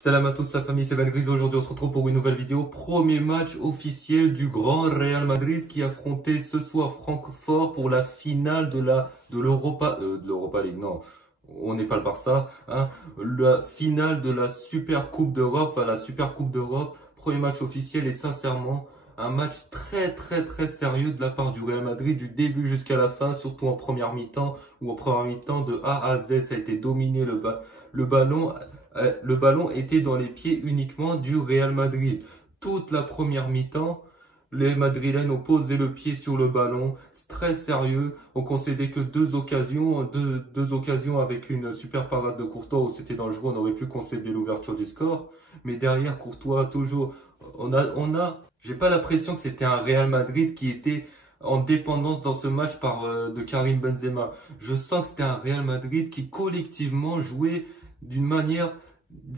Salam à tous la famille, c'est Ben Gris. Aujourd'hui on se retrouve pour une nouvelle vidéo. Premier match officiel du grand Real Madrid qui affrontait ce soir Francfort pour la finale de l'Europa League. Non, on n'est pas le Barça, hein. La finale de la Super Coupe d'Europe, enfin la Super Coupe d'Europe. Premier match officiel et sincèrement un match très sérieux de la part du Real Madrid du début jusqu'à la fin, surtout en première mi-temps où en première mi-temps de A à Z ça a été dominé le ballon. Le ballon était dans les pieds uniquement du Real Madrid. Toute la première mi-temps, les Madrilènes ont posé le pied sur le ballon. C'est très sérieux. On concédait que deux occasions avec une super parade de Courtois où c'était dangereux. On aurait pu concéder l'ouverture du score. Mais derrière Courtois, toujours, j'ai pas l'impression que c'était un Real Madrid qui était en dépendance dans ce match de Karim Benzema. Je sens que c'était un Real Madrid qui collectivement jouait d'une manière,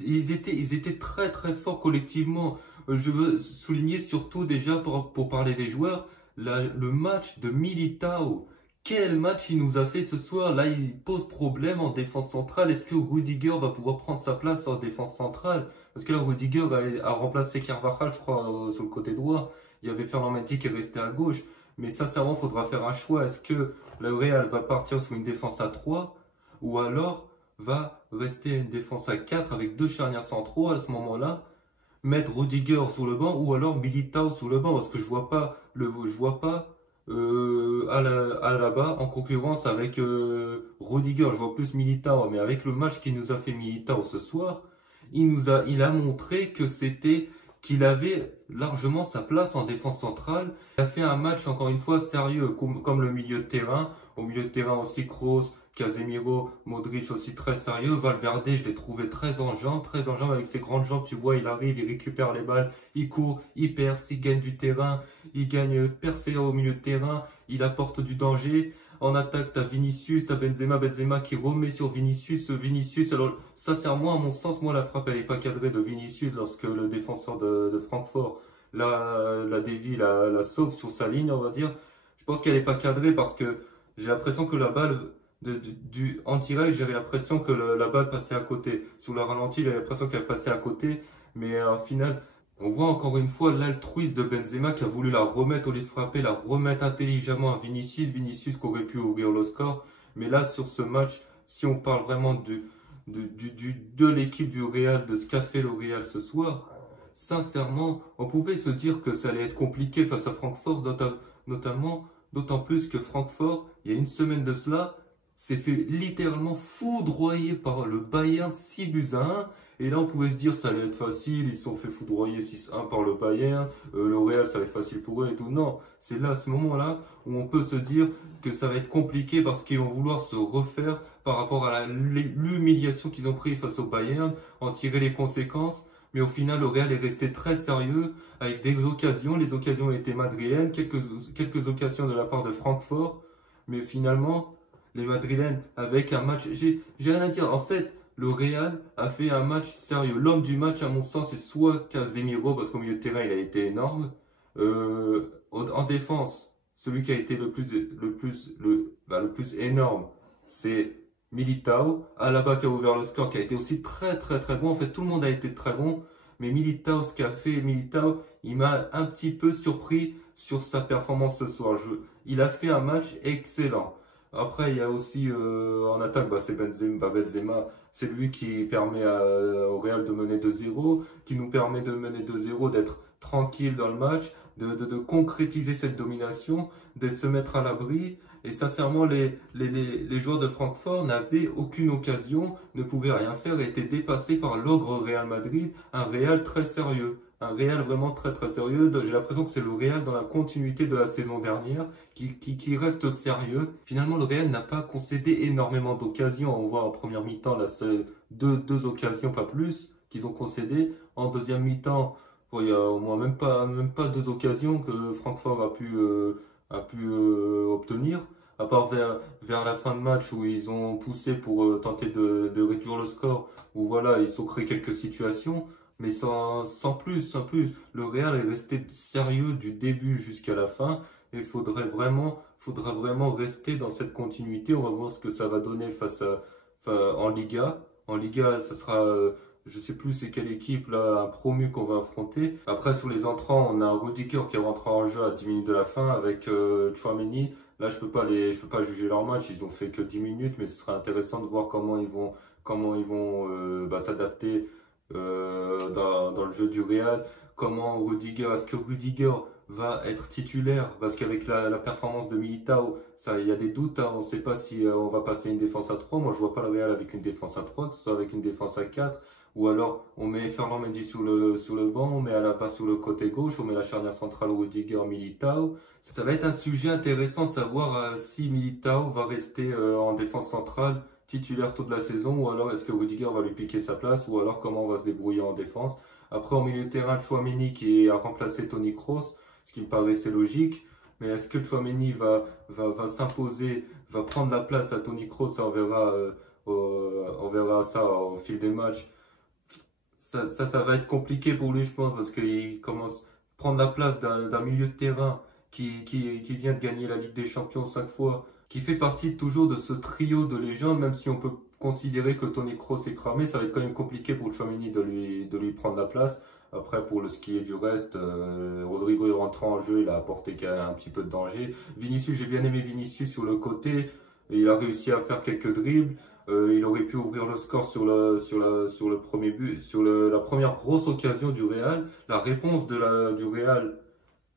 ils étaient très forts collectivement. Je veux souligner surtout déjà pour parler des joueurs, le match de Militao. Quel match il nous a fait ce soir. Là, il pose problème en défense centrale. Est-ce que Rudiger va pouvoir prendre sa place en défense centrale? Parce que là, Rudiger a remplacé Carvajal, je crois, sur le côté droit. Il y avait Ferland Mendy qui est resté à gauche. Mais sincèrement, il faudra faire un choix. Est-ce que le Real va partir sur une défense à 3 ou alors va rester une défense à 4 avec deux charnières centraux à ce moment-là, mettre Rudiger sur le banc ou alors Militao sur le banc parce que je vois pas Alaba en concurrence avec Rudiger. Je vois plus Militao, mais avec le match qu'il nous a fait Militao ce soir, il a montré qu'il avait largement sa place en défense centrale. Il a fait un match encore une fois sérieux comme le milieu de terrain. Au milieu de terrain aussi Kroos, Casemiro, Modric aussi très sérieux. Valverde, je l'ai trouvé très enjambé avec ses grandes jambes. Tu vois, il arrive, il récupère les balles, il court, il perce, il gagne du terrain, il gagne percé au milieu de terrain, il apporte du danger. En attaque, t'as Vinicius, t'as Benzema qui remet sur Vinicius, alors sincèrement, à mon sens, moi la frappe elle est pas cadrée de Vinicius lorsque le défenseur de Francfort la dévie, la sauve sur sa ligne, on va dire. Je pense qu'elle est pas cadrée parce que j'ai l'impression que la balle en tirage, j'avais l'impression que la balle passait à côté. Sur le ralenti, j'avais l'impression qu'elle passait à côté. Mais au final, on voit encore une fois l'altruisme de Benzema qui a voulu la remettre au lieu de frapper, la remettre intelligemment à Vinicius. Vinicius qui aurait pu ouvrir le score. Mais là, sur ce match, si on parle vraiment de l'équipe du Real, de ce qu'a fait le Real ce soir, sincèrement, on pouvait se dire que ça allait être compliqué face à Francfort, notamment, d'autant plus que Francfort, il y a une semaine de cela, s'est fait littéralement foudroyer par le Bayern 6 buts à 1. Et là, on pouvait se dire ça allait être facile, ils se sont fait foudroyer 6-1 par le Bayern, le Real, ça va être facile pour eux et tout. Non, c'est là, à ce moment-là, où on peut se dire que ça va être compliqué parce qu'ils vont vouloir se refaire par rapport à l'humiliation qu'ils ont pris face au Bayern, en tirer les conséquences. Mais au final, le Real est resté très sérieux avec des occasions. Les occasions ont été madrilènes, quelques occasions de la part de Francfort. Mais finalement, les Madrilènes avec un match, j'ai rien à dire. En fait, le Real a fait un match sérieux. L'homme du match, à mon sens, c'est soit Casemiro, parce qu'au milieu de terrain, il a été énorme. En défense, celui qui a été le plus énorme, c'est Militao. Alaba qui a ouvert le score, qui a été aussi très bon. En fait, tout le monde a été très bon. Mais Militao, ce qu'a fait Militao, il m'a un petit peu surpris sur sa performance ce soir. Il a fait un match excellent. Après, il y a aussi en attaque, c'est Benzema, c'est lui qui permet au Real de mener 2-0, qui nous permet de mener 2-0, d'être tranquille dans le match, de concrétiser cette domination, de se mettre à l'abri. Et sincèrement, les joueurs de Francfort n'avaient aucune occasion, ne pouvaient rien faire et étaient dépassés par l'ogre Real Madrid, un Real très sérieux. Un Real vraiment très sérieux. J'ai l'impression que c'est le Real dans la continuité de la saison dernière qui reste sérieux. Finalement, le Real n'a pas concédé énormément d'occasions. On voit en première mi-temps, là, c'est deux occasions, pas plus, qu'ils ont concédé. En deuxième mi-temps, il y a au moins même pas deux occasions que Francfort a pu obtenir. À part vers la fin de match où ils ont poussé pour tenter de réduire le score, où voilà, ils ont créé quelques situations. Mais sans plus. Le Real est resté sérieux du début jusqu'à la fin. Et il faudra vraiment rester dans cette continuité. On va voir ce que ça va donner en Liga. En Liga, ça sera je sais plus c'est quelle équipe là, un promu qu'on va affronter. Après sur les entrants, on a un Rudiger qui est rentré en jeu à 10 minutes de la fin avec Tchouaméni. Là je peux pas juger leur match, ils ont fait que 10 minutes, mais ce serait intéressant de voir comment ils vont s'adapter dans le jeu du Real. Comment Rudiger, est-ce que Rudiger va être titulaire? Parce qu'avec la performance de Militao, ça, il y a des doutes, hein. On ne sait pas si on va passer une défense à 3. Moi, je vois pas le Real avec une défense à 3, que ce soit avec une défense à 4. Ou alors, on met Ferland Mendy sur le banc, on met Alaba sur le côté gauche, on met la charnière centrale Rudiger, Militao. Ça va être un sujet intéressant de savoir si Militao va rester en défense centrale titulaire toute la saison, ou alors est-ce que Rudiger va lui piquer sa place, ou alors comment on va se débrouiller en défense. Après, au milieu de terrain, Tchouaméni qui a remplacé Toni Kroos, ce qui me paraissait logique. Mais est-ce que Tchouaméni va s'imposer, va prendre la place à Toni Kroos? On verra ça au fil des matchs. Ça va être compliqué pour lui, je pense, parce qu'il commence à prendre la place d'un milieu de terrain qui vient de gagner la Ligue des Champions 5 fois, qui fait partie toujours de ce trio de légendes, même si on peut considérer que Toni Kroos est cramé, ça va être quand même compliqué pour Tchouaméni de lui prendre la place. Après, pour ce qui est du reste, Rodrigo est rentré en jeu, il a apporté un petit peu de danger. Vinicius, j'ai bien aimé Vinicius sur le côté, il a réussi à faire quelques dribbles. Il aurait pu ouvrir le score sur le premier but, sur la première grosse occasion du Real. La réponse du Real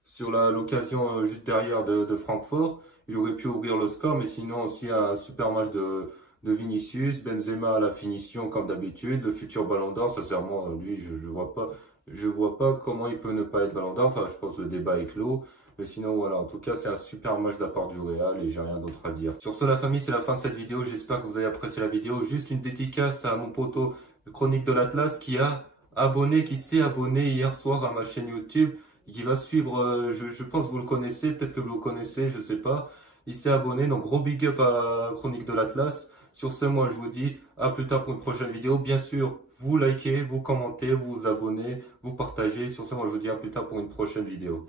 sur l'occasion juste derrière de Francfort, il aurait pu ouvrir le score, mais sinon aussi un super match de Vinicius, Benzema à la finition comme d'habitude, le futur Ballon d'Or, sincèrement, lui, je vois pas comment il peut ne pas être Ballon d'Or. Enfin, je pense que le débat est clos. Mais sinon, voilà, en tout cas, c'est un super match de la part du Real et j'ai rien d'autre à dire. Sur ce, la famille, c'est la fin de cette vidéo. J'espère que vous avez apprécié la vidéo. Juste une dédicace à mon poteau Chronique de l'Atlas qui s'est abonné hier soir à ma chaîne YouTube. Qui va suivre, je pense que vous le connaissez, peut-être que vous le connaissez, je sais pas. Il s'est abonné, donc gros big up à Chronique de l'Atlas. Sur ce, moi, je vous dis à plus tard pour une prochaine vidéo. Bien sûr, vous likez, vous commentez, vous vous abonnez, vous partagez. Sur ce, moi, je vous dis à plus tard pour une prochaine vidéo.